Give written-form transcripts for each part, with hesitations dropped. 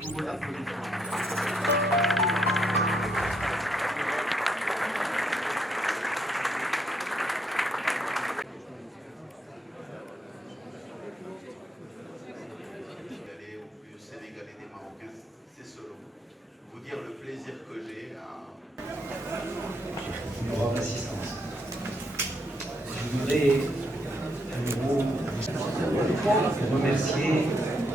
Tous vos applaudissements. D'aller au plus sénégalais des Marocains, c'est selon vous dire le plaisir que j'ai à une grande assistance. Je voudrais à nouveau remercier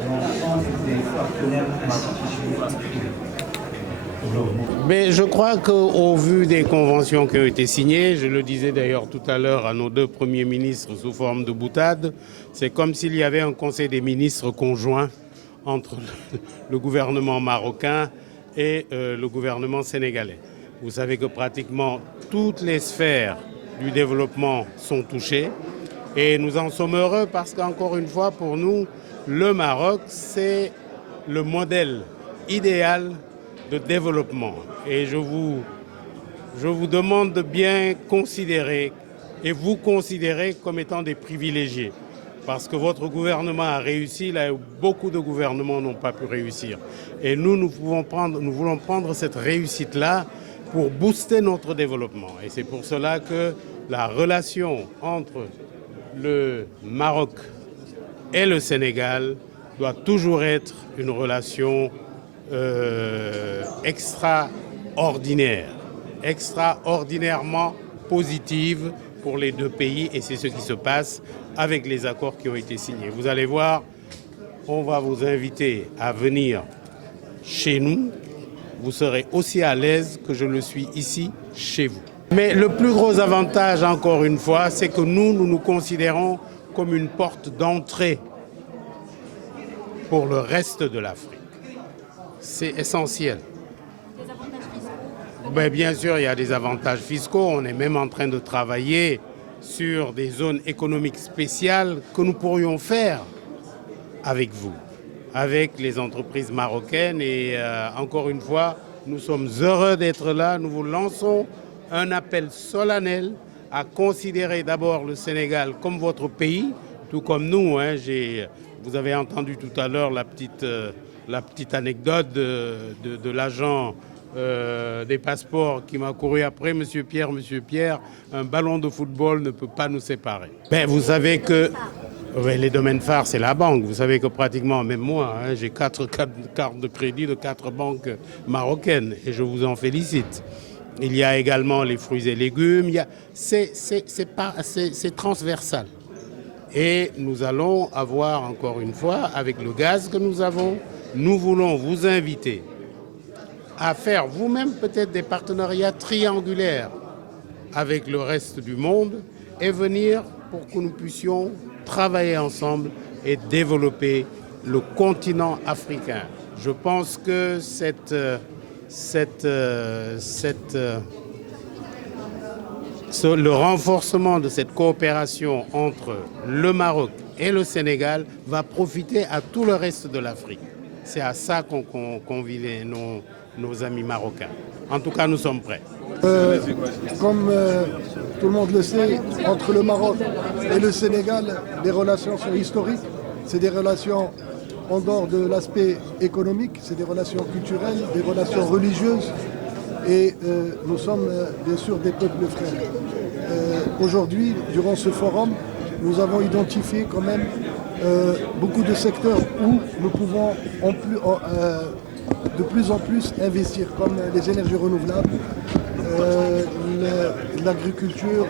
l'ensemble des partenaires institutionnels privés. Mais je crois qu'au vu des conventions qui ont été signées, je le disais d'ailleurs tout à l'heure à nos deux premiers ministres sous forme de boutade, c'est comme s'il y avait un conseil des ministres conjoint entre le gouvernement marocain et le gouvernement sénégalais. Vous savez que pratiquement toutes les sphères du développement sont touchées et nous en sommes heureux parce qu'encore une fois, pour nous, le Maroc, c'est le modèle idéal de développement. Et je vous demande de bien considérer et vous considérer comme étant des privilégiés. Parce que votre gouvernement a réussi là où beaucoup de gouvernements n'ont pas pu réussir. Et nous voulons prendre cette réussite-là pour booster notre développement. Et c'est pour cela que la relation entre le Maroc et le Sénégal doit toujours être une relation extraordinairement positive pour les deux pays, et c'est ce qui se passe avec les accords qui ont été signés. Vous allez voir, on va vous inviter à venir chez nous. Vous serez aussi à l'aise que je le suis ici, chez vous. Mais le plus gros avantage, encore une fois, c'est que nous nous considérons comme une porte d'entrée pour le reste de l'Afrique. C'est essentiel. Des avantages fiscaux? Ben, bien sûr, il y a des avantages fiscaux. On est même en train de travailler sur des zones économiques spéciales que nous pourrions faire avec vous, avec les entreprises marocaines. Et encore une fois, nous sommes heureux d'être là. Nous vous lançons un appel solennel à considérer d'abord le Sénégal comme votre pays, tout comme nous. Vous avez entendu tout à l'heure la petite anecdote de l'agent des passeports qui m'a couru après. Monsieur Pierre, un ballon de football ne peut pas nous séparer. Mais vous savez que les domaines phares, c'est la banque. Vous savez que pratiquement, même moi, j'ai 4 cartes de crédit de 4 banques marocaines et je vous en félicite. Il y a également les fruits et légumes. C'est transversal. Et nous allons avoir, encore une fois, avec le gaz que nous avons, nous voulons vous inviter à faire vous-même peut-être des partenariats triangulaires avec le reste du monde et venir pour que nous puissions travailler ensemble et développer le continent africain. Je pense que le renforcement de cette coopération entre le Maroc et le Sénégal va profiter à tout le reste de l'Afrique. C'est à ça qu'on convie nos amis marocains. En tout cas, nous sommes prêts. Comme tout le monde le sait, entre le Maroc et le Sénégal, les relations sont historiques. C'est des relations en dehors de l'aspect économique, c'est des relations culturelles, des relations religieuses. Et nous sommes bien sûr des peuples frères. Aujourd'hui, durant ce forum, nous avons identifié quand même beaucoup de secteurs où nous pouvons de plus en plus investir, comme les énergies renouvelables, l'agriculture,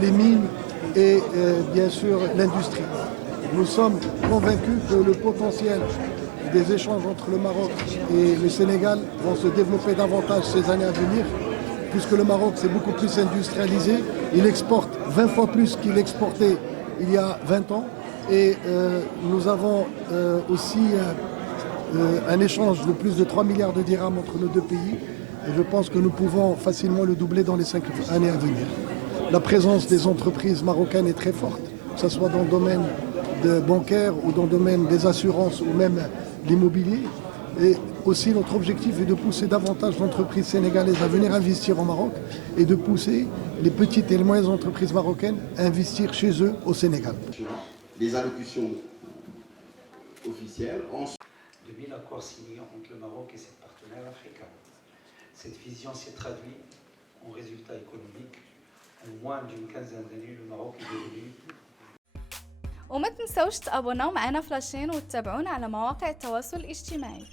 les mines et bien sûr l'industrie. Nous sommes convaincus que le potentiel des échanges entre le Maroc et le Sénégal vont se développer davantage ces années à venir, puisque le Maroc s'est beaucoup plus industrialisé. Il exporte 20 fois plus qu'il exportait il y a 20 ans. Et nous avons aussi un échange de plus de 3 milliards de dirhams entre nos deux pays. Et je pense que nous pouvons facilement le doubler dans les 5 années à venir. La présence des entreprises marocaines est très forte, que ce soit dans le domaine bancaire ou dans le domaine des assurances ou même l'immobilier. Et aussi notre objectif est de pousser davantage d'entreprises sénégalaises à venir investir au Maroc et de pousser les petites et les moyennes entreprises marocaines à investir chez eux au Sénégal. Les allocutions officielles. 2000 accords signés entre le Maroc et ses partenaires africains. Cette vision s'est traduite en résultats économiques. En moins d'une quinzaine d'années, le Maroc est devenu. وما تنسوش تابوناو معنا فلاشين وتتابعونا على مواقع التواصل الاجتماعي.